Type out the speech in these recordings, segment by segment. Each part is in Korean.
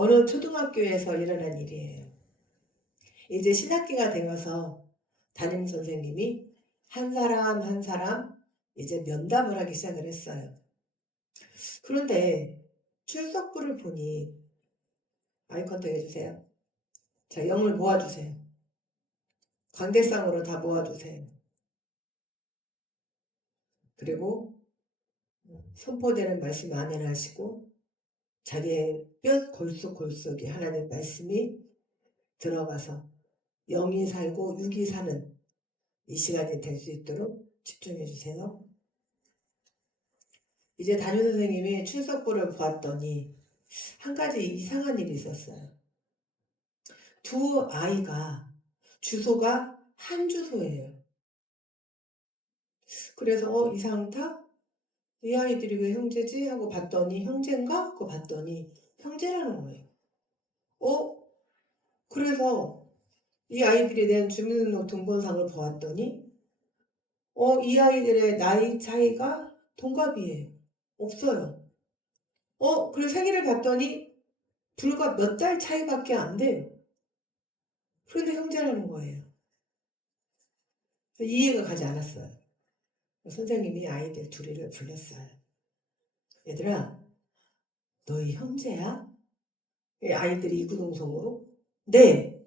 어느 초등학교에서 일어난 일이에요. 이제 신학기가 되어서 담임 선생님이 한 사람 한 사람 이제 면담을 하기 시작을 했어요. 그런데 출석부를 보니 아이 컨택 해주세요. 자, 영을 모아주세요. 관계성으로 다 모아주세요. 그리고 선포되는 말씀 안내를 하시고 자기의 뼈 골속골속에 하나님의 말씀이 들어가서 영이 살고 육이 사는 이 시간이 될 수 있도록 집중해 주세요. 이제 담임 선생님이 출석부를 보았더니 한 가지 이상한 일이 있었어요. 두 아이가 주소가 한 주소예요. 그래서 이상하다? 이 아이들이 왜 형제지? 하고 봤더니 형제인가? 하고 봤더니 형제라는 거예요. 그래서 이 아이들이 낸 주민등록 등본상을 보았더니 이 아이들의 나이 차이가 동갑이에요. 없어요. 그래서 생일을 봤더니 불과 몇 달 차이밖에 안 돼요. 그런데 형제라는 거예요. 이해가 가지 않았어요. 선생님이 아이들 둘이를 불렀어요. 얘들아, 너희 형제야? 아이들이 이구동성으로? 네.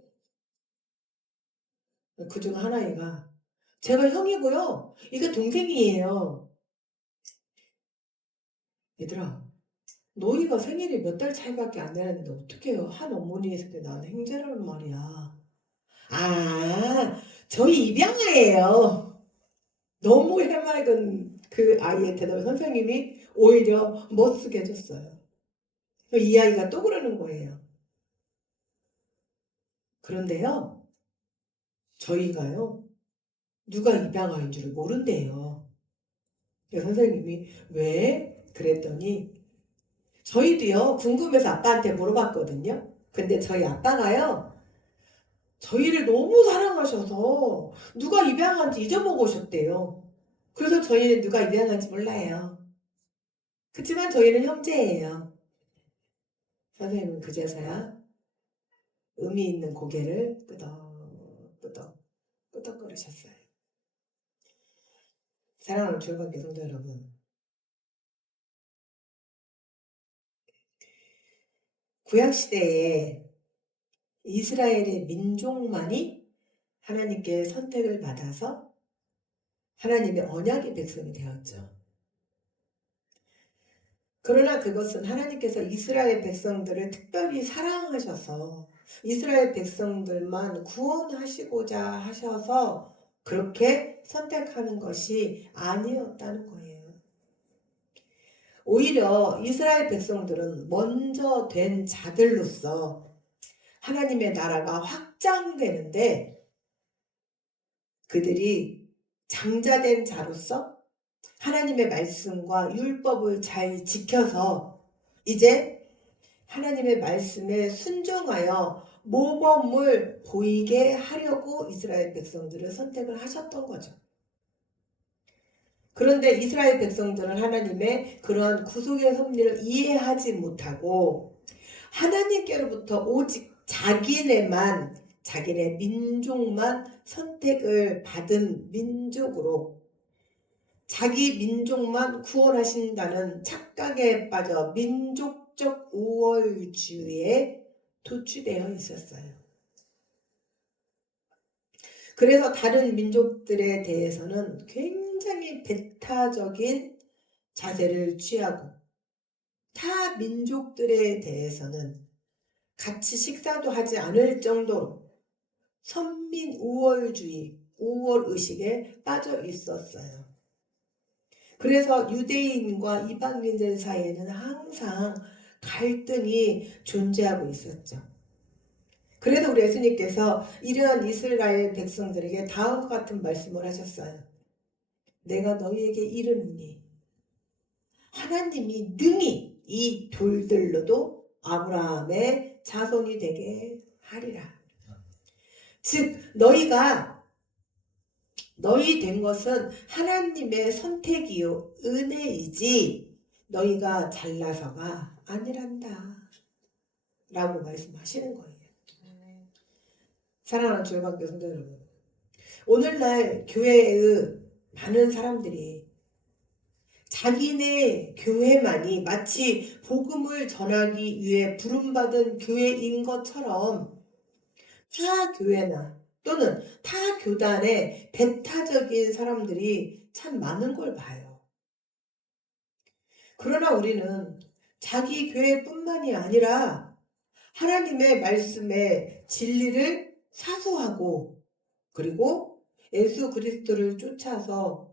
그중 한 아이가 제가 형이고요. 이거 동생이에요. 얘들아, 너희가 생일이 몇 달 차이밖에 안 나는데 어떻게 해요? 한 어머니에서 나는 형제라는 말이야. 저희 입양아예요. 너무 해맑은 그 아이의 대답을 선생님이 오히려 멋쓰게 해줬어요. 이 아이가 또 그러는 거예요. 그런데요, 저희가요, 누가 입양아인 줄 모른대요. 선생님이 왜? 그랬더니 저희도요, 궁금해서 아빠한테 물어봤거든요. 근데 저희 아빠가요, 저희를 너무 사랑하셔서 누가 입양한지 잊어먹으셨대요. 그래서 저희는 누가 입양한지 몰라요. 그렇지만 저희는 형제예요. 선생님은 그제서야 의미 있는 고개를 끄덕거리셨어요. 사랑하는 주일반교 성도 여러분, 구약시대에 이스라엘의 민족만이 하나님께 선택을 받아서 하나님의 언약의 백성이 되었죠. 그러나 그것은 하나님께서 이스라엘 백성들을 특별히 사랑하셔서 이스라엘 백성들만 구원하시고자 하셔서 그렇게 선택하는 것이 아니었다는 거예요. 오히려 이스라엘 백성들은 먼저 된 자들로서 하나님의 나라가 확장되는데 그들이 장자된 자로서 하나님의 말씀과 율법을 잘 지켜서 이제 하나님의 말씀에 순종하여 모범을 보이게 하려고 이스라엘 백성들을 선택을 하셨던 거죠. 그런데 이스라엘 백성들은 하나님의 그러한 구속의 섭리를 이해하지 못하고 하나님께로부터 오직 자기네 민족만 선택을 받은 민족으로 자기 민족만 구원하신다는 착각에 빠져 민족적 우월주의에 도취되어 있었어요. 그래서 다른 민족들에 대해서는 굉장히 배타적인 자세를 취하고 타 민족들에 대해서는 같이 식사도 하지 않을 정도로 선민 우월주의, 우월의식에 빠져 있었어요. 그래서 유대인과 이방인들 사이에는 항상 갈등이 존재하고 있었죠. 그래서 우리 예수님께서 이러한 이스라엘 백성들에게 다음과 같은 말씀을 하셨어요. 내가 너희에게 이르노니 하나님이 능히 이 돌들로도 아브라함의 자손이 되게 하리라. 즉 너희 된 것은 하나님의 선택이요 은혜이지 너희가 잘나서가 아니란다. 라고 말씀하시는 거예요. 사랑하는 주일학교 성도 여러분, 오늘날 교회의 많은 사람들이 자기네 교회만이 마치 복음을 전하기 위해 부름받은 교회인 것처럼 타 교회나 또는 타 교단에 배타적인 사람들이 참 많은 걸 봐요. 그러나 우리는 자기 교회뿐만이 아니라 하나님의 말씀의 진리를 사수하고 그리고 예수 그리스도를 쫓아서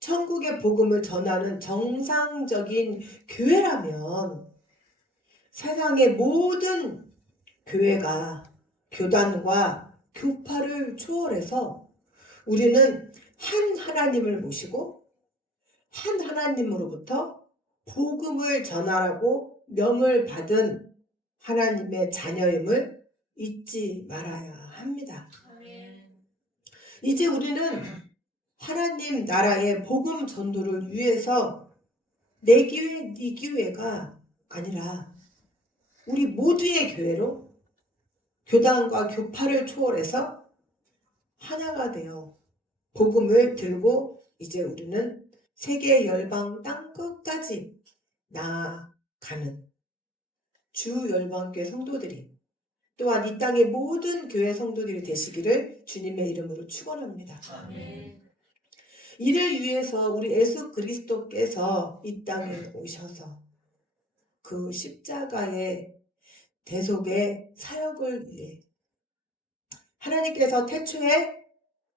천국의 복음을 전하는 정상적인 교회라면 세상의 모든 교회가 교단과 교파를 초월해서 우리는 한 하나님을 모시고 한 하나님으로부터 복음을 전하라고 명을 받은 하나님의 자녀임을 잊지 말아야 합니다. 이제 우리는 하나님 나라의 복음 전도를 위해서 내 교회, 네 교회가 아니라 우리 모두의 교회로 교단과 교파를 초월해서 하나가 되어 복음을 들고 이제 우리는 세계 열방 땅 끝까지 나아가는 주 열방교회 성도들이 또한 이 땅의 모든 교회 성도들이 되시기를 주님의 이름으로 축원합니다. 아멘. 이를 위해서 우리 예수 그리스도께서 이 땅에 오셔서 그 십자가의 대속의 사역을 위해 하나님께서 태초에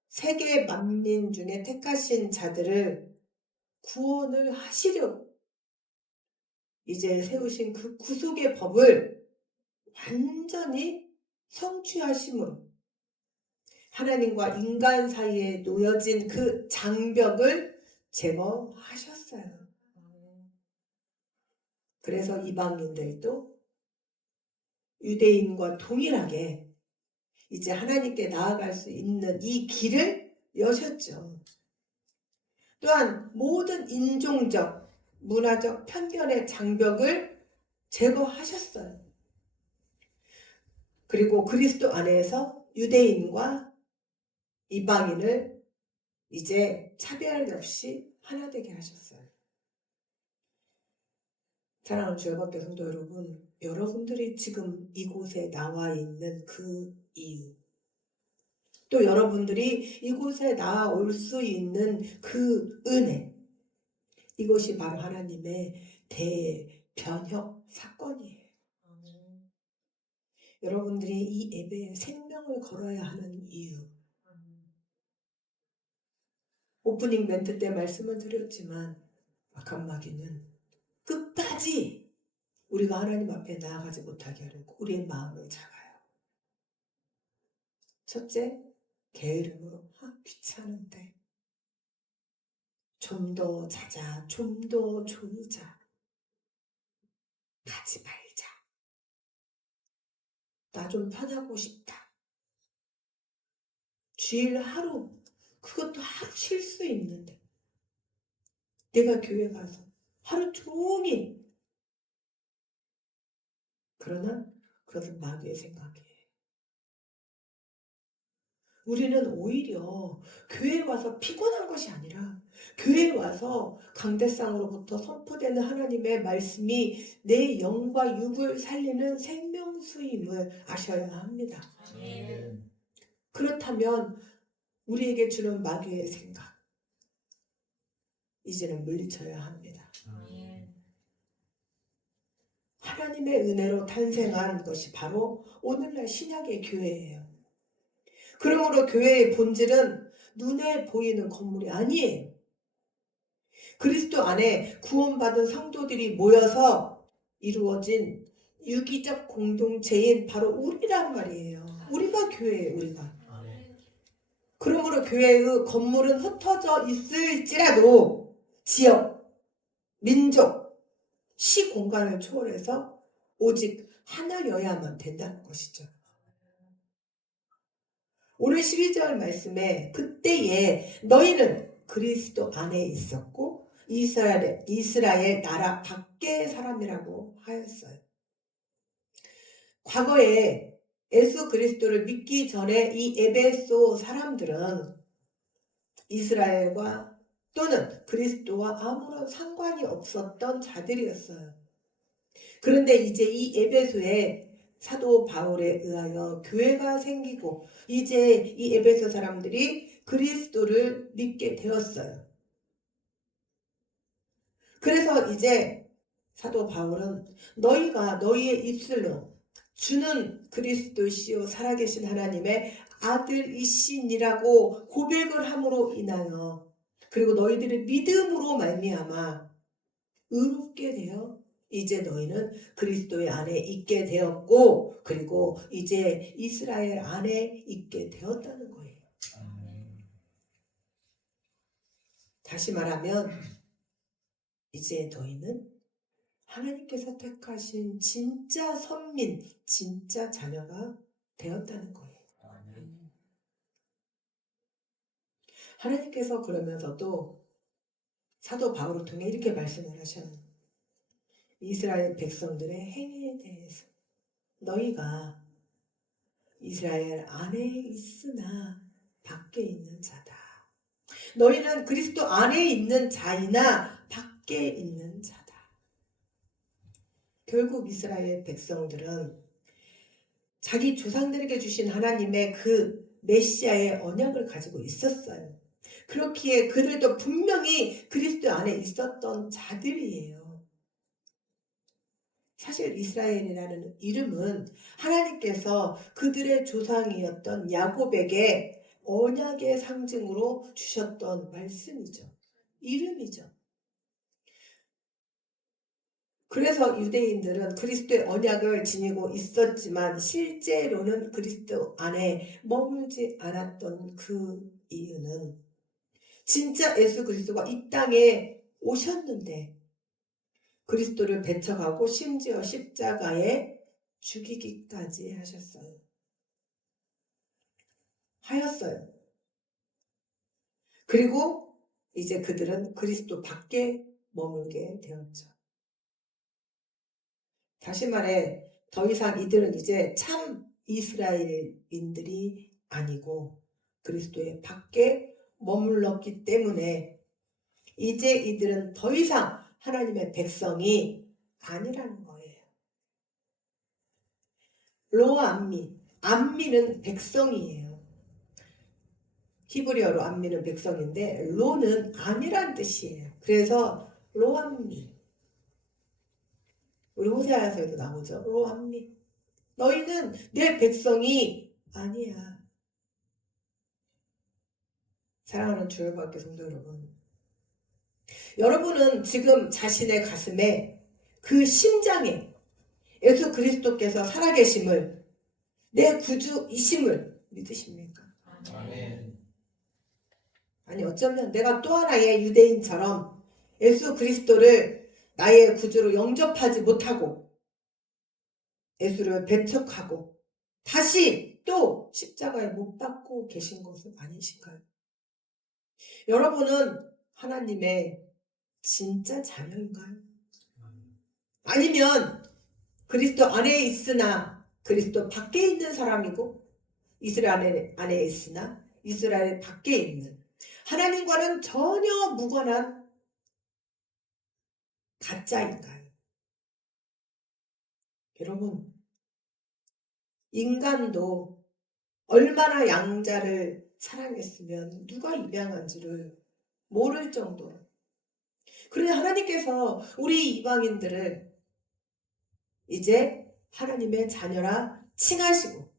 세계 만민 중에 택하신 자들을 구원을 하시려 이제 세우신 그 구속의 법을 완전히 성취하심으로 하나님과 인간 사이에 놓여진 그 장벽을 제거하셨어요. 그래서 이방인들도 유대인과 동일하게 이제 하나님께 나아갈 수 있는 이 길을 여셨죠. 또한 모든 인종적, 문화적 편견의 장벽을 제거하셨어요. 그리고 그리스도 안에서 유대인과 이방인을 이제 차별 없이 하나 되게 하셨어요. 사랑하는 주일학교 성도 여러분, 여러분들이 지금 이곳에 나와 있는 그 이유, 또 여러분들이 이곳에 나올 수 있는 그 은혜, 이것이 바로 하나님의 대변혁 사건이에요. 여러분들이 이 예배에 생명을 걸어야 하는 이유, 오프닝 멘트 때 말씀을 드렸지만 악한마귀는 끝까지 우리가 하나님 앞에 나아가지 못하게 하려고 우리의 마음을 잡아요. 첫째, 게으름으로 귀찮은데 좀 더 자자, 좀 더 졸자, 가지 말자, 나 좀 편하고 싶다. 주일 하루, 그것도 하루 쉴 수 있는데 내가 교회 가서 하루 종일, 그러나 그것은 마귀의 생각이에요. 우리는 오히려 교회에 와서 피곤한 것이 아니라 교회에 와서 강대상으로부터 선포되는 하나님의 말씀이 내 영과 육을 살리는 생명수임을 아셔야 합니다. 아멘. 그렇다면 우리에게 주는 마귀의 생각, 이제는 물리쳐야 합니다. 아멘. 하나님의 은혜로 탄생한 것이 바로 오늘날 신약의 교회예요. 그러므로 교회의 본질은 눈에 보이는 건물이 아니에요. 그리스도 안에 구원받은 성도들이 모여서 이루어진 유기적 공동체인 바로 우리란 말이에요. 우리가 교회예요, 우리가. 그러므로 교회의 건물은 흩어져 있을지라도 지역, 민족, 시 공간을 초월해서 오직 하나여야만 된다는 것이죠. 오늘 12절 말씀에 그때에 너희는 그리스도 안에 있었고 이스라엘 나라 밖의 사람이라고 하였어요. 과거에 예수 그리스도를 믿기 전에 이 에베소 사람들은 이스라엘과 또는 그리스도와 아무런 상관이 없었던 자들이었어요. 그런데 이제 이 에베소에 사도 바울에 의하여 교회가 생기고 이제 이 에베소 사람들이 그리스도를 믿게 되었어요. 그래서 이제 사도 바울은 너희가 너희의 입술로 주는 그리스도시요 살아계신 하나님의 아들이시니라고 고백을 함으로 인하여 그리고 너희들의 믿음으로 말미암아 의롭게 되어 이제 너희는 그리스도의 안에 있게 되었고 그리고 이제 이스라엘 안에 있게 되었다는 거예요. 다시 말하면 이제 너희는 하나님께서 택하신 진짜 선민, 진짜 자녀가 되었다는 거예요. 하나님께서 그러면서도 사도 바울을 통해 이렇게 말씀을 하셔요. 이스라엘 백성들의 행위에 대해서 너희가 이스라엘 안에 있으나 밖에 있는 자다. 너희는 그리스도 안에 있는 자이나 밖에 있는 자다. 결국 이스라엘 백성들은 자기 조상들에게 주신 하나님의 그 메시아의 언약을 가지고 있었어요. 그렇기에 그들도 분명히 그리스도 안에 있었던 자들이에요. 사실 이스라엘이라는 이름은 하나님께서 그들의 조상이었던 야곱에게 언약의 상징으로 주셨던 말씀이죠. 이름이죠. 그래서 유대인들은 그리스도의 언약을 지니고 있었지만 실제로는 그리스도 안에 머물지 않았던 그 이유는 진짜 예수 그리스도가 이 땅에 오셨는데 그리스도를 배척하고 심지어 십자가에 죽이기까지 하였어요. 그리고 이제 그들은 그리스도 밖에 머물게 되었죠. 다시 말해 더 이상 이들은 이제 참 이스라엘인들이 아니고 그리스도의 밖에 머물렀기 때문에 이제 이들은 더 이상 하나님의 백성이 아니라는 거예요. 로암미, 암미는 백성이에요. 히브리어로 암미는 백성인데 로는 아니란 뜻이에요. 그래서 로암미. 우리 호세아서에도 나오죠. 로암미. 너희는 내 백성이 아니야. 사랑하는 주의 밖에 성도 여러분. 여러분은 지금 자신의 가슴에 그 심장에 예수 그리스도께서 살아계심을 내 구주이심을 믿으십니까? 아멘. 아니 어쩌면 내가 또 하나의 유대인처럼 예수 그리스도를 나의 구주로 영접하지 못하고 예수를 배척하고 다시 또 십자가에 못 박고 계신 것은 아니신가요? 여러분은 하나님의 진짜 자녀인가요? 아니면 그리스도 안에 있으나 그리스도 밖에 있는 사람이고 이스라엘 안에 있으나 이스라엘 밖에 있는 하나님과는 전혀 무관한 가짜인가요? 여러분, 인간도 얼마나 양자를 사랑했으면 누가 입양한지를 모를 정도로. 그런데 하나님께서 우리 이방인들을 이제 하나님의 자녀라 칭하시고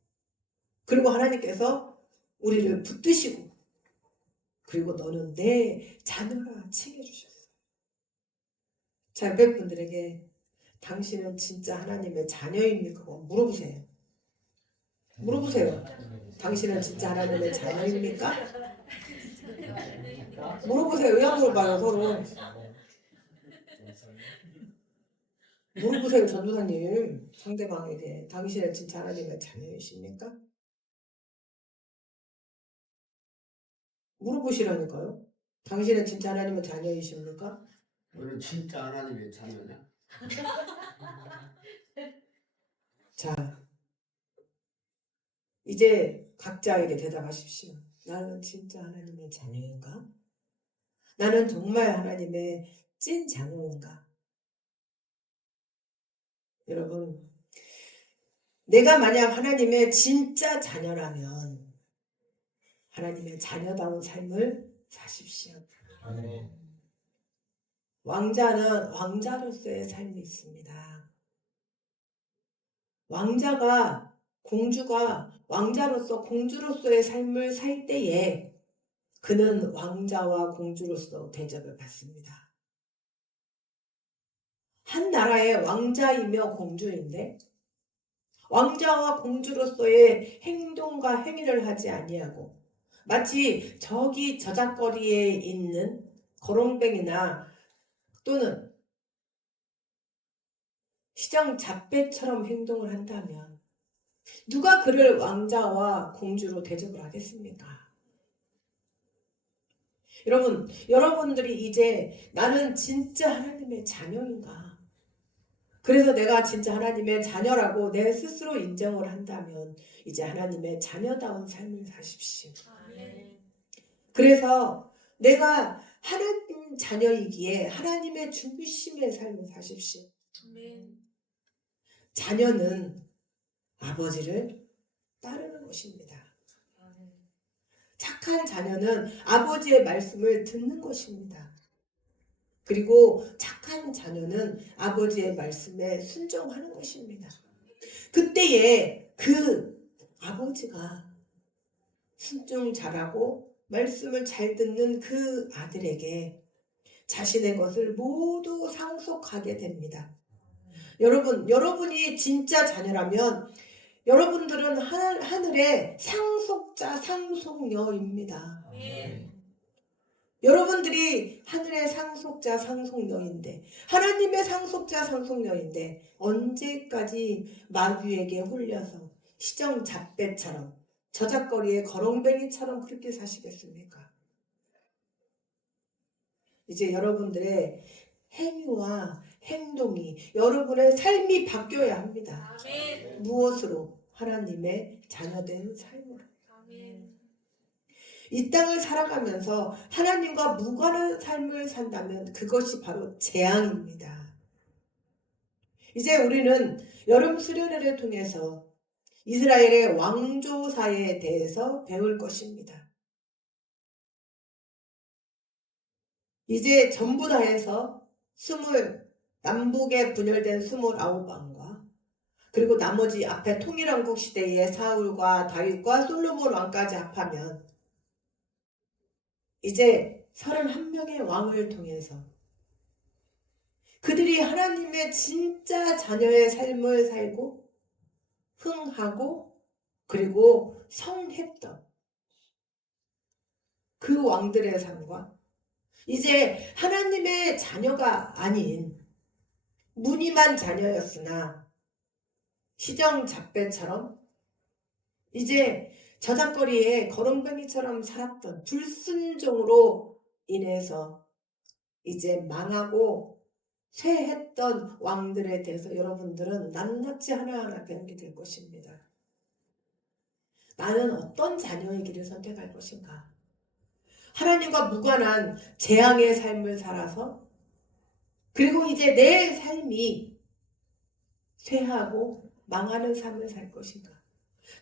그리고 하나님께서 우리를 붙드시고 그리고 너는 내 자녀라 칭해주셨어요. 자, 옆에 분들에게 당신은 진짜 하나님의 자녀입니까? 물어보세요. 물어보세요. 당신은 진짜 하나님의 자녀입니까? 물어보세요. 왜 안 물어봐요 서로. 물어보세요 전도사님. 상대방에게 당신은 진짜 하나님의 자녀이십니까? 물어보시라니까요. 당신은 진짜 하나님의 자녀이십니까? 너는 진짜 하나님의 자녀냐? 자, 이제 각자에게 대답하십시오. 나는 진짜 하나님의 자녀인가? 나는 정말 하나님의 찐 자녀인가? 여러분, 내가 만약 하나님의 진짜 자녀라면 하나님의 자녀다운 삶을 사십시오. 아멘. 왕자는 왕자로서의 삶이 있습니다. 공주가 왕자로서 공주로서의 삶을 살 때에 그는 왕자와 공주로서 대접을 받습니다. 한 나라의 왕자이며 공주인데 왕자와 공주로서의 행동과 행위를 하지 아니하고 마치 저기 저작거리에 있는 거렁뱅이나 또는 시장 잡배처럼 행동을 한다면 누가 그를 왕자와 공주로 대접을 하겠습니까? 여러분들이 이제 나는 진짜 하나님의 자녀인가? 그래서 내가 진짜 하나님의 자녀라고 내 스스로 인정을 한다면 이제 하나님의 자녀다운 삶을 사십시오. 아멘. 그래서 내가 하나님 자녀이기에 하나님의 중심의 삶을 사십시오. 아멘. 자녀는 아버지를 따르는 것입니다. 아멘. 착한 자녀는 아버지의 말씀을 듣는 것입니다. 그리고 착한 자녀는 아버지의 말씀에 순종하는 것입니다. 그때에 그 아버지가 순종 잘하고 말씀을 잘 듣는 그 아들에게 자신의 것을 모두 상속하게 됩니다. 여러분이 진짜 자녀라면 여러분들은 하늘의 상속자, 상속녀입니다. 아멘. 여러분들이 하늘의 상속자, 상속녀인데 하나님의 상속자, 상속녀인데 언제까지 마귀에게 홀려서 시정 잡배처럼 저작거리의 거렁뱅이처럼 그렇게 사시겠습니까? 이제 여러분들의 행위와 행동이 여러분의 삶이 바뀌어야 합니다. 아멘. 무엇으로? 하나님의 자녀된 삶으로. 아멘. 이 땅을 살아가면서 하나님과 무관한 삶을 산다면 그것이 바로 재앙입니다. 이제 우리는 여름 수련회를 통해서 이스라엘의 왕조사에 대해서 배울 것입니다. 이제 전부 다 해서 남북에 분열된 29왕과 그리고 나머지 앞에 통일왕국 시대의 사울과 다윗과 솔로몬 왕까지 합하면 이제 31명의 왕을 통해서 그들이 하나님의 진짜 자녀의 삶을 살고 흥하고 그리고 성했던 그 왕들의 삶과 이제 하나님의 자녀가 아닌 무늬만 자녀였으나 시정잡배처럼 이제 저작거리에 거렁뱅이처럼 살았던 불순종으로 인해서 이제 망하고 쇠했던 왕들에 대해서 여러분들은 낱낱이 하나하나 배우게 될 것입니다. 나는 어떤 자녀의 길을 선택할 것인가? 하나님과 무관한 재앙의 삶을 살아서 그리고 이제 내 삶이 쇠하고 망하는 삶을 살 것인가?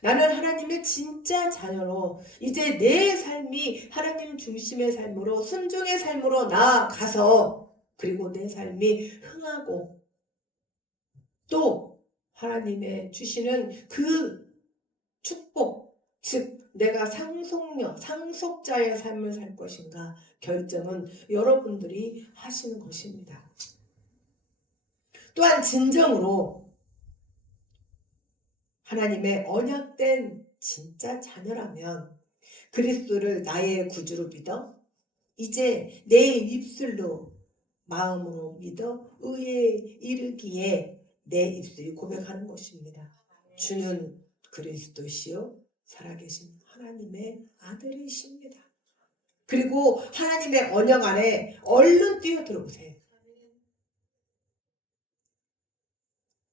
나는 하나님의 진짜 자녀로 이제 내 삶이 하나님 중심의 삶으로 순종의 삶으로 나아가서 그리고 내 삶이 흥하고 또 하나님의 주시는 그 축복, 즉 내가 상속자의 삶을 살 것인가 결정은 여러분들이 하시는 것입니다. 또한 진정으로 하나님의 언약된 진짜 자녀라면 그리스도를 나의 구주로 믿어 이제 내 입술로 마음으로 믿어 의에 이르기에 내 입술이 고백하는 것입니다. 주는 그리스도시요 살아계신 하나님의 아들이십니다. 그리고 하나님의 언약 안에 얼른 뛰어들어오세요.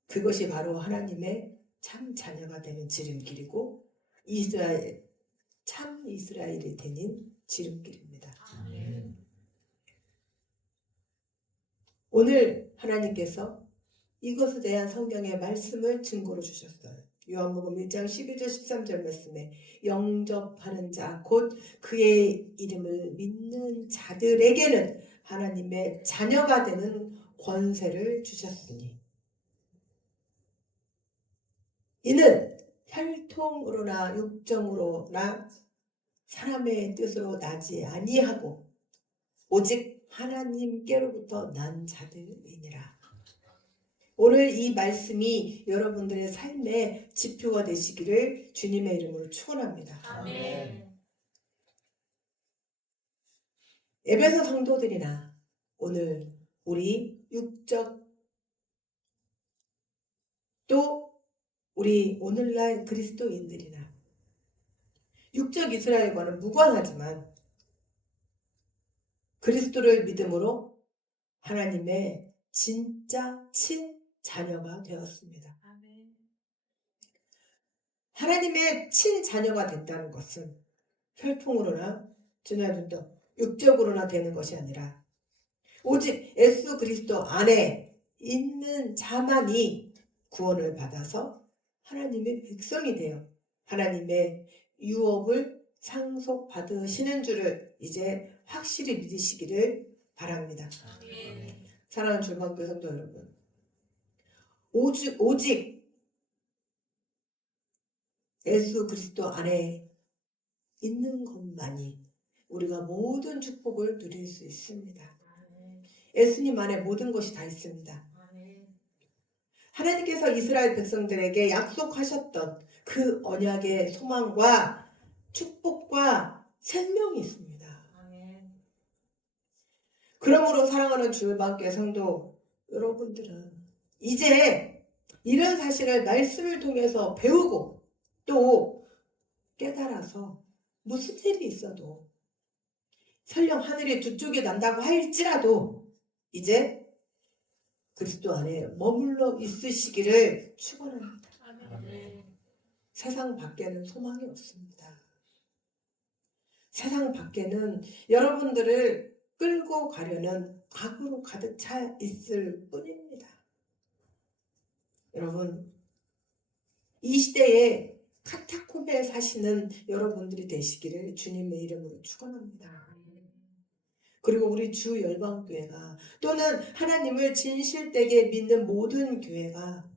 그것이 바로 하나님의 참 자녀가 되는 지름길이고 이스라엘, 참 이스라엘이 되는 지름길입니다. 아멘. 오늘 하나님께서 이것에 대한 성경의 말씀을 증거로 주셨어요. 요한복음 1장 12절 13절 말씀에 영접하는 자 곧 그의 이름을 믿는 자들에게는 하나님의 자녀가 되는 권세를 주셨으니 이는 혈통으로나 육정으로나 사람의 뜻으로 나지 아니하고 오직 하나님께로부터 난 자들이니라. 오늘 이 말씀이 여러분들의 삶의 지표가 되시기를 주님의 이름으로 축원합니다. 아멘. 에베소 성도들이나 오늘 우리 육적 또 우리 오늘날 그리스도인들이나 육적 이스라엘과는 무관하지만 그리스도를 믿음으로 하나님의 진짜 친 자녀가 되었습니다. 아멘. 하나님의 친 자녀가 된다는 것은 혈통으로나 주나들도 육적으로나 되는 것이 아니라 오직 예수 그리스도 안에 있는 자만이 구원을 받아서 하나님의 백성이 되어 하나님의 유업을 상속받으시는 줄을 이제 확실히 믿으시기를 바랍니다. 아멘. 사랑하는 주방교 성도 여러분, 오직 예수 그리스도 안에 있는 것만이 우리가 모든 축복을 누릴 수 있습니다. 아멘. 예수님 안에 모든 것이 다 있습니다. 아멘. 하나님께서 이스라엘 백성들에게 약속하셨던 그 언약의 소망과 축복과 생명이 있습니다. 아멘. 그러므로 사랑하는 주일반교회 성도 여러분들은 이제 이런 사실을 말씀을 통해서 배우고 또 깨달아서 무슨 일이 있어도 설령 하늘이 두 쪽이 난다고 할지라도 이제 그리스도 안에 머물러 있으시기를 축원합니다. 아멘. 세상 밖에는 소망이 없습니다. 세상 밖에는 여러분들을 끌고 가려는 악으로 가득 차 있을 뿐입니다. 여러분, 이 시대에 카타콤에 사시는 여러분들이 되시기를 주님의 이름으로 축원합니다. 그리고 우리 주 열방교회가 또는 하나님을 진실되게 믿는 모든 교회가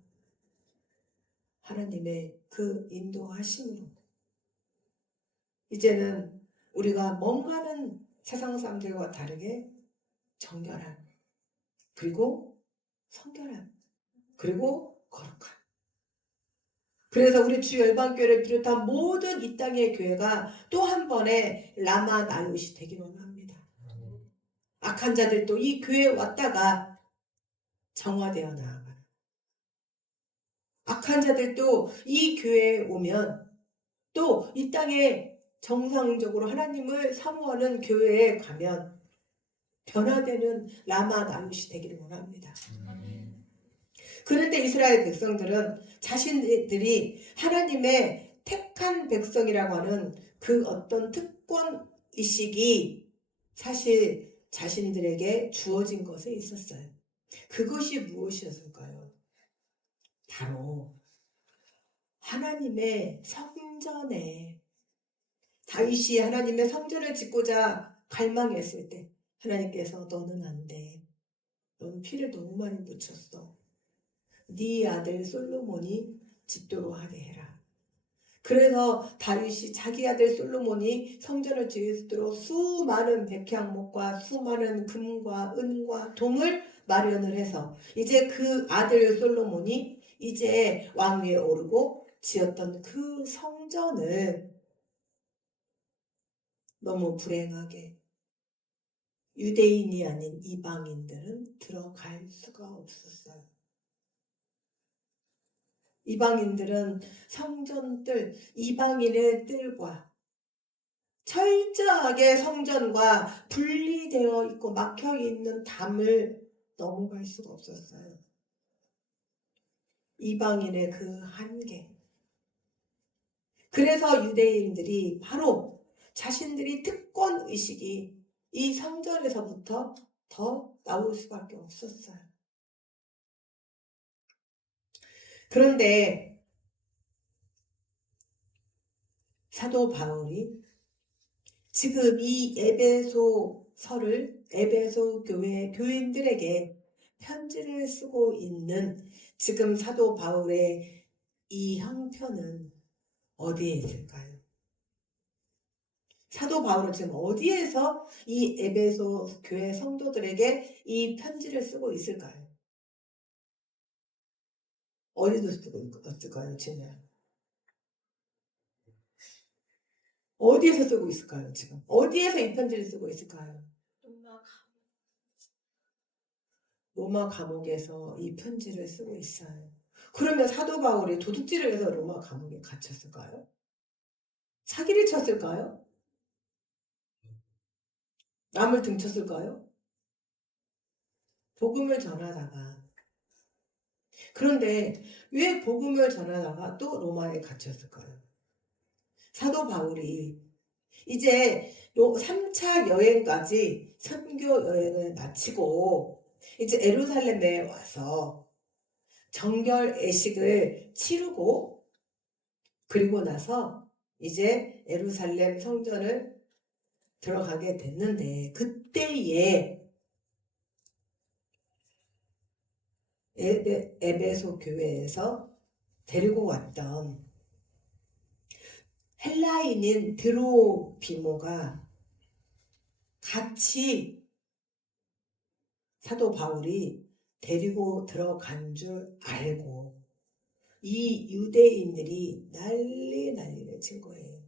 하나님의 그 인도하심으로 이제는 우리가 멍하는 세상 사람들과 다르게 정결한 그리고 성결한 그리고 거룩한 그래서 우리 주 열방교회를 비롯한 모든 이 땅의 교회가 또 한 번의 라마 나요시 되기를 원합니다. 악한 자들도 이 교회에 왔다가 정화되어 나아가라. 악한 자들도 이 교회에 오면 또 이 땅에 정상적으로 하나님을 사모하는 교회에 가면 변화되는 라마 나요시 되기를 원합니다. 아멘. 그런데 이스라엘 백성들은 자신들이 하나님의 택한 백성이라고 하는 그 어떤 특권 의식이 사실 자신들에게 주어진 것에 있었어요. 그것이 무엇이었을까요? 바로 하나님의 성전에 다윗이 하나님의 성전을 짓고자 갈망했을 때 하나님께서 너는 안 돼. 넌 피를 너무 많이 묻혔어. 네 아들 솔로몬이 짓도록 하게 해라. 그래서 다윗이 자기 아들 솔로몬이 성전을 짓도록 수많은 백향목과 수많은 금과 은과 동을 마련을 해서 이제 그 아들 솔로몬이 이제 왕위에 오르고 지었던 그 성전을 너무 불행하게 유대인이 아닌 이방인들은 들어갈 수가 없었어요. 이방인들은 성전들, 이방인의 뜰과 철저하게 성전과 분리되어 있고 막혀 있는 담을 넘어갈 수가 없었어요. 이방인의 그 한계. 그래서 유대인들이 바로 자신들이 특권 의식이 이 성전에서부터 더 나올 수밖에 없었어요. 그런데 사도 바울이 지금 이 에베소서를 에베소 교회 교인들에게 편지를 쓰고 있는 지금 사도 바울의 이 형편은 어디에 있을까요? 사도 바울은 지금 어디에서 이 에베소 교회 성도들에게 이 편지를 쓰고 있을까요? 어디서 쓰고 있을까요, 진우야? 어디에서 쓰고 있을까요, 지금? 어디에서 이 편지를 쓰고 있을까요? 로마 감옥에서 이 편지를 쓰고 있어요. 그러면 사도 바울이 도둑질을 해서 로마 감옥에 갇혔을까요? 사기를 쳤을까요? 남을 등쳤을까요? 복음을 전하다가 그런데 왜 복음을 전하다가 또 로마에 갇혔을까요? 사도 바울이 이제 3차 여행까지 선교 여행을 마치고 이제 예루살렘에 와서 정결 애식을 치르고 그리고 나서 이제 예루살렘 성전을 들어가게 됐는데 그때에 에베소 교회에서 데리고 왔던 헬라인인 드로비모가 같이 사도 바울이 데리고 들어간 줄 알고 이 유대인들이 난리를 친 거예요.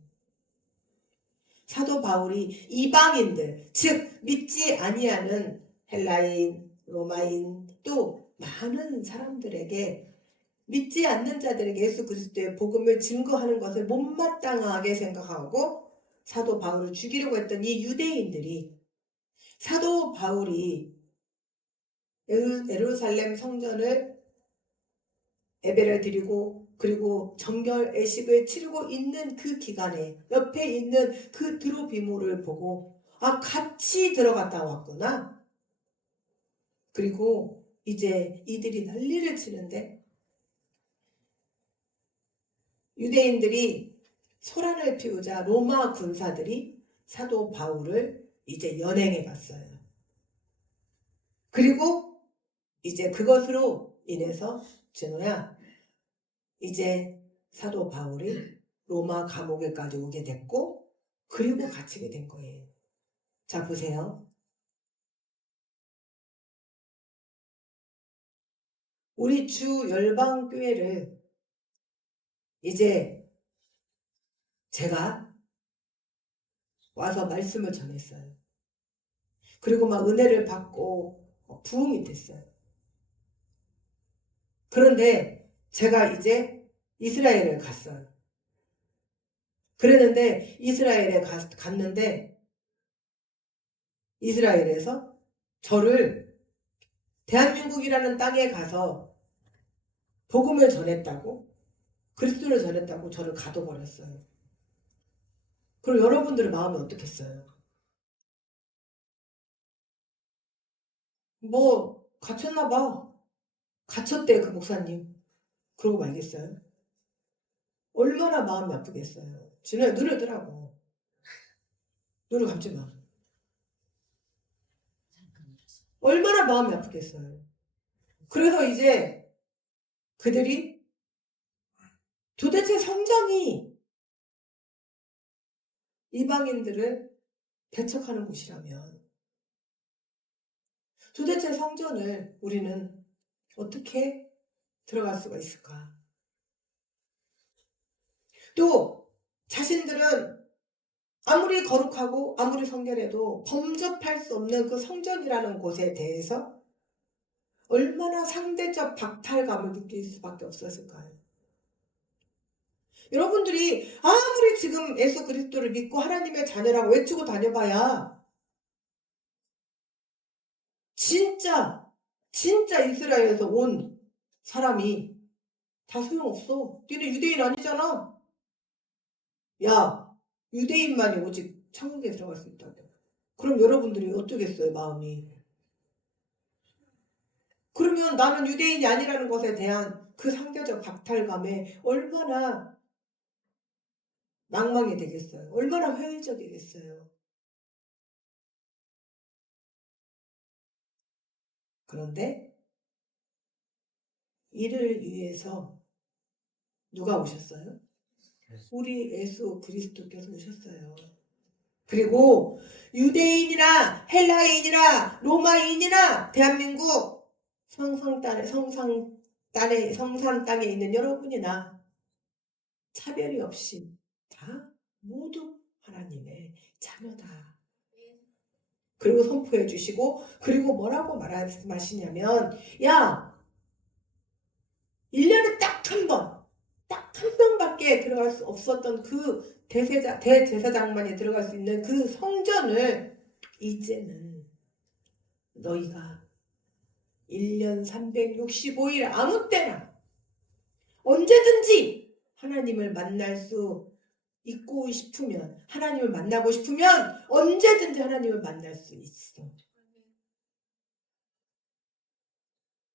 사도 바울이 이방인들, 즉 믿지 아니하는 헬라인, 로마인 또 많은 사람들에게 믿지 않는 자들에게 예수 그리스도의 복음을 증거하는 것을 못마땅하게 생각하고 사도 바울을 죽이려고 했던 이 유대인들이 사도 바울이 예루살렘 성전을 예배를 드리고 그리고 정결 애식을 치르고 있는 그 기간에 옆에 있는 그 드로비모를 보고 아 같이 들어갔다 왔구나. 그리고 이제 이들이 난리를 치는데 유대인들이 소란을 피우자 로마 군사들이 사도 바울을 이제 연행해 갔어요. 그리고 이제 그것으로 인해서 진호야 이제 사도 바울이 로마 감옥에까지 오게 됐고 그리고 갇히게 된 거예요. 자 보세요. 우리 주 열방교회를 이제 제가 와서 말씀을 전했어요. 그리고 막 은혜를 받고 부흥이 됐어요. 그런데 제가 이제 이스라엘을 갔어요. 그랬는데 이스라엘에 갔는데 이스라엘에서 저를 대한민국이라는 땅에 가서 복음을 전했다고 그리스도를 전했다고 저를 가둬버렸어요. 그럼 여러분들의 마음이 어떻겠어요? 뭐 갇혔나 봐. 갇혔대 그 목사님. 그러고 말겠어요? 얼마나 마음이 아프겠어요. 진호야 눈을 뜨라고. 눈을 감지 마. 얼마나 마음이 아프겠어요. 그래서 이제 그들이 도대체 성전이 이방인들을 배척하는 곳이라면 도대체 성전을 우리는 어떻게 들어갈 수가 있을까? 또 자신들은 아무리 거룩하고 아무리 성결해도 범접할 수 없는 그 성전이라는 곳에 대해서 얼마나 상대적 박탈감을 느낄 수밖에 없었을까요? 여러분들이 아무리 지금 예수 그리스도를 믿고 하나님의 자녀라고 외치고 다녀봐야 진짜 이스라엘에서 온 사람이 다 소용없어. 니네 유대인 아니잖아. 야, 유대인만이 오직 천국에 들어갈 수 있다고. 그럼 여러분들이 어쩌겠어요, 마음이. 그러면 나는 유대인이 아니라는 것에 대한 그 상대적 박탈감에 얼마나 낭망이 되겠어요. 얼마나 회의적이겠어요. 그런데 이를 위해서 누가 오셨어요? 우리 예수 그리스도께서 오셨어요. 그리고 유대인이나 헬라인이나 로마인이나 대한민국 성산 땅에 있는 여러분이나 차별이 없이 다 모두 하나님의 자녀다. 그리고 선포해 주시고, 그리고 뭐라고 말씀하시냐면, 야, 1년에 딱 한 번밖에 들어갈 수 없었던 그 대제사장만이 들어갈 수 있는 그 성전을 이제는 너희가 1년 365일 아무 때나 언제든지 하나님을 만날 수 있고 싶으면, 하나님을 만나고 싶으면 언제든지 하나님을 만날 수 있어.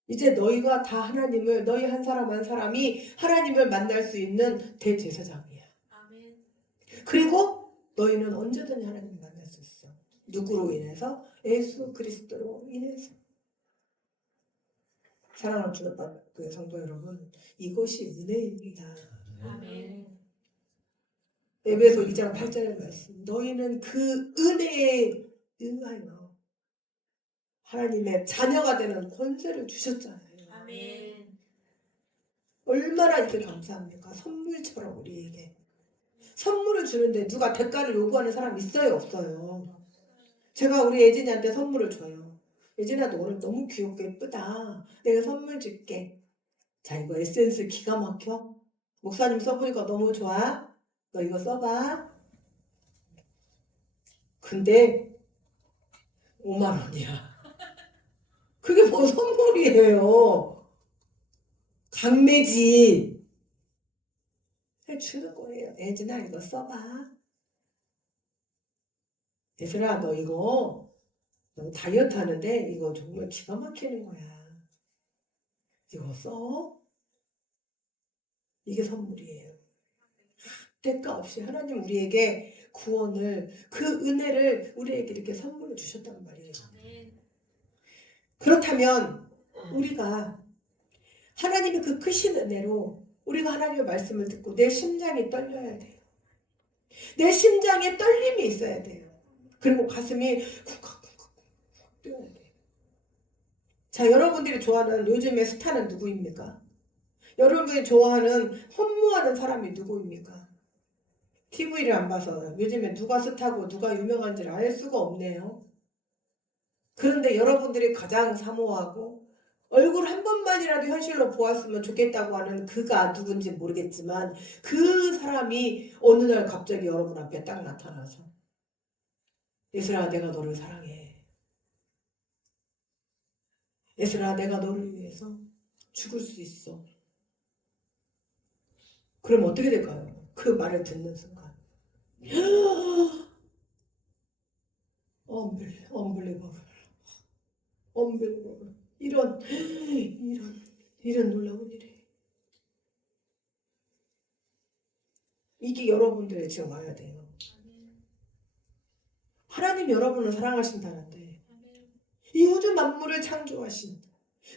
이제 너희가 다 하나님을, 너희 한 사람 한 사람이 하나님을 만날 수 있는 대제사장이야. 아멘. 그리고 너희는 언제든지 하나님을 만날 수 있어. 누구로 인해서? 예수 그리스도로 인해서. 사랑하는 주님의 그 성도 여러분, 이것이 은혜입니다. 아멘. 에베소 2장 8절의 말씀. 너희는 그 은혜에 의하여 하나님의 자녀가 되는 권세를 주셨잖아요. 아멘. 얼마나 이게 감사합니까? 선물처럼 우리에게. 선물을 주는데 누가 대가를 요구하는 사람 있어요? 없어요? 제가 우리 예진이한테 선물을 줘요. 예진아, 너 오늘 너무 귀엽고 예쁘다. 내가 선물 줄게. 자, 이거 에센스 기가 막혀. 목사님 써보니까 너무 좋아. 너 이거 써봐. 근데 5만 원이야. 그게 뭐 선물이에요. 강매지. 주는 거예요. 예진아, 이거 써봐. 예진아, 너 이거 너 다이어트 하는데 이거 정말 기가 막히는 거야. 이거 써. 이게 선물이에요. 대가 없이 하나님 우리에게 구원을, 그 은혜를 우리에게 이렇게 선물로 주셨단 말이에요. 아멘. 그렇다면 우리가 하나님의 그 크신 은혜로 우리가 하나님의 말씀을 듣고 내 심장이 떨려야 돼요. 내 심장에 떨림이 있어야 돼요. 그리고 가슴이 쿵쾅쿵쾅 뛰어야 돼요. 자, 여러분들이 좋아하는 요즘의 스타는 누구입니까? 여러분이 좋아하는 헌무하는 사람이 누구입니까? TV를 안 봐서 요즘에 누가 스타고 누가 유명한지를 알 수가 없네요. 그런데 여러분들이 가장 사모하고 얼굴 한 번만이라도 현실로 보았으면 좋겠다고 하는 그가 누군지 모르겠지만 그 사람이 어느 날 갑자기 여러분 앞에 딱 나타나서 예슬아, 내가 너를 사랑해. 예슬아, 내가 너를 위해서 죽을 수 있어. 그럼 어떻게 될까요? 그 말을 듣는 순간 unbelievable. 이런 놀라운 일이. 이게 여러분들의 지금 와야 돼요. 아멘. 하나님 여러분을 사랑하신다는데 아멘. 이 우주 만물을 창조하신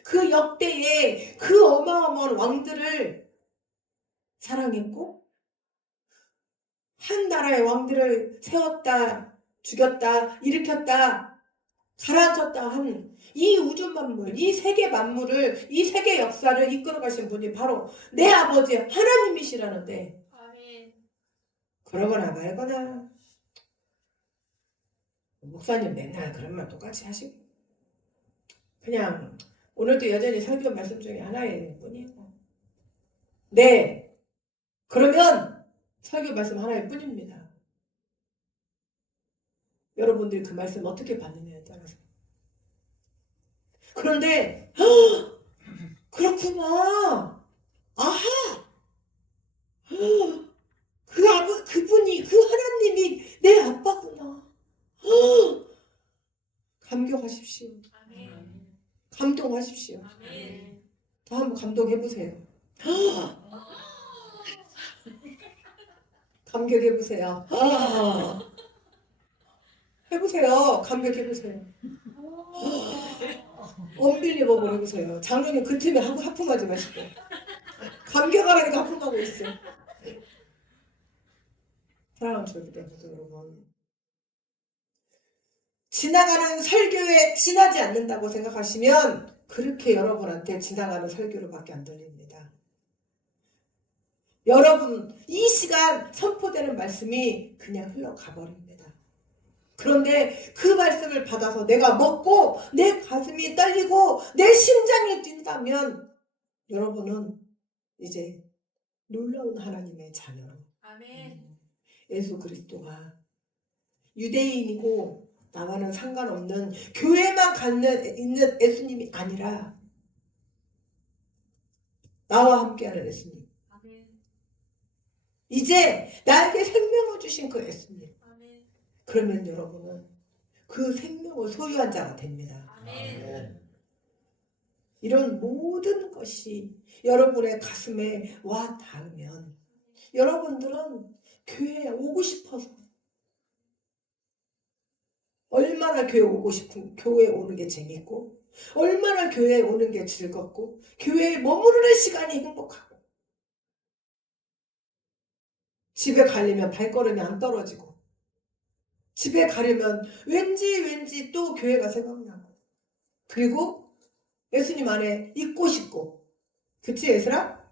그 역대의 그 어마어마한 왕들을 사랑했고 한 나라의 왕들을 세웠다, 죽였다, 일으켰다, 가라앉혔다 한 이 우주 만물, 이 세계 만물을, 이 세계 역사를 이끌어 가신 분이 바로 내 아버지 하나님이시라는데 아멘. 그러거나 말거나 목사님 맨날 그런 말 똑같이 하시고 그냥 오늘도 여전히 설교 말씀 중에 하나일 뿐이고 네, 그러면 설교 말씀 하나일 뿐입니다. 여러분들이 그 말씀 어떻게 받느냐에 따라서. 그런데 그렇구나. 아하. 그분이 감동하십시오. 아멘. 더 한번 감동해보세요. 감격해보세요. 해보세요. 감격해보세요. 언빌리버블 해보세요. 장로님 그 틈에 하품하지 마시고. 감격하라니까 하품하고 있어요. 사랑하는 주님들 여러분. 지나가는 설교에 지나지 않는다고 생각하시면 그렇게 여러분한테 지나가는 설교로밖에 안 들립니다. 여러분 이 시간 선포되는 말씀이 그냥 흘러가 버립니다. 그런데 그 말씀을 받아서 내가 먹고 내 가슴이 떨리고 내 심장이 뛴다면 여러분은 이제 놀라운 하나님의 자녀로 아멘. 예수 그리스도가 유대인이고 나와는 상관없는 교회만 있는 예수님이 아니라 나와 함께하는 예수님. 아멘. 이제 나에게 생명을 주신 그 예수님. 아멘. 그러면 여러분은 그 생명을 소유한 자가 됩니다. 아멘. 이런 모든 것이 여러분의 가슴에 와 닿으면 여러분들은 교회에 오고 싶어서 얼마나 교회 오고 싶은 교회에 오는 게 재밌고 얼마나 교회에 오는 게 즐겁고 교회에 머무르는 시간이 행복하고 집에 가려면 발걸음이 안 떨어지고 집에 가려면 왠지 또 교회가 생각나고 그리고 예수님 안에 있고 싶고 그치 예슬아?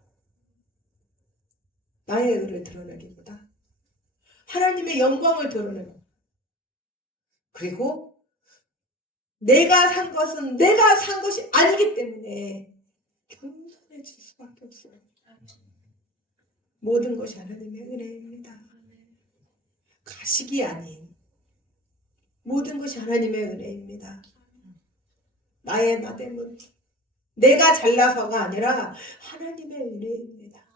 나의 의를 드러내기보다 하나님의 영광을 드러내고 그리고 내가 산 것은 내가 산 것이 아니기 때문에 겸손해질 수밖에 없어요. 모든 것이 하나님의 은혜입니다. 가식이 아닌 모든 것이 하나님의 은혜입니다. 나의 나됨은 내가 잘나서가 아니라 하나님의 은혜입니다.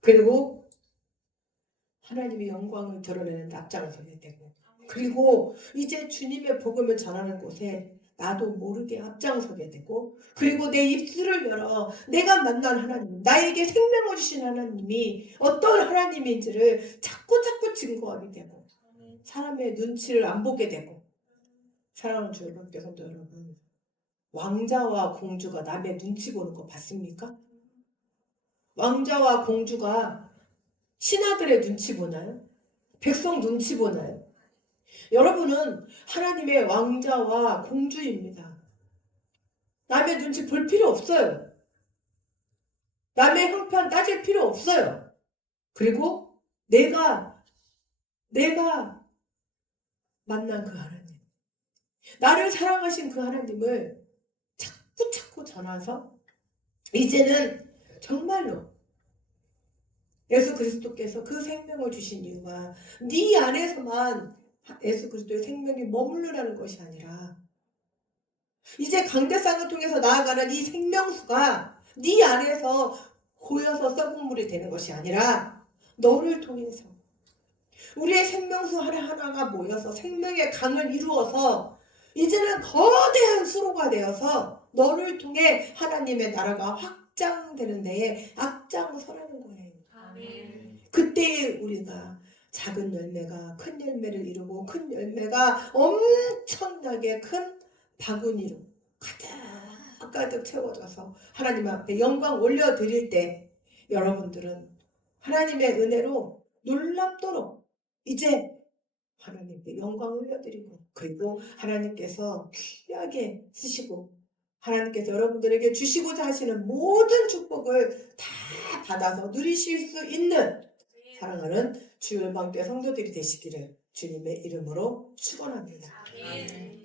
그리고 하나님의 영광을 드러내는 앞장서게 되고 그리고 이제 주님의 복음을 전하는 곳에 나도 모르게 앞장서게 되고 그리고 내 입술을 열어 내가 만난 하나님 나에게 생명을 주신 하나님이 어떤 하나님인지를 자꾸 증거하게 되고 사람의 눈치를 안 보게 되고 사랑하는 주 여러분께 성도 여러분 왕자와 공주가 남의 눈치 보는 거 봤습니까? 왕자와 공주가 신하들의 눈치 보나요? 백성 눈치 보나요? 여러분은 하나님의 왕자와 공주입니다. 남의 눈치 볼 필요 없어요. 남의 형편 따질 필요 없어요. 그리고 내가 만난 그 하나님, 나를 사랑하신 그 하나님을 자꾸 전해서 이제는 정말로 예수 그리스도께서 그 생명을 주신 이유가 네 안에서만 예수 그리스도의 생명이 머무르라는 것이 아니라 이제 강대상을 통해서 나아가는 이 생명수가 네 안에서 고여서 썩은 물이 되는 것이 아니라 너를 통해서 우리의 생명수 하나하나가 모여서 생명의 강을 이루어서 이제는 거대한 수로가 되어서 너를 통해 하나님의 나라가 확장되는 데에 앞장서라는 거예요. 아멘. 그때 우리가 작은 열매가 큰 열매를 이루고 큰 열매가 엄청나게 큰 바구니로 가득 채워져서 하나님 앞에 영광 올려드릴 때 여러분들은 하나님의 은혜로 놀랍도록 이제 하나님께 영광 올려드리고 그리고 하나님께서 귀하게 쓰시고 하나님께서 여러분들에게 주시고자 하시는 모든 축복을 다 받아서 누리실 수 있는 사랑하는 주일방교회 성도들이 되시기를 주님의 이름으로 축원합니다. 아멘.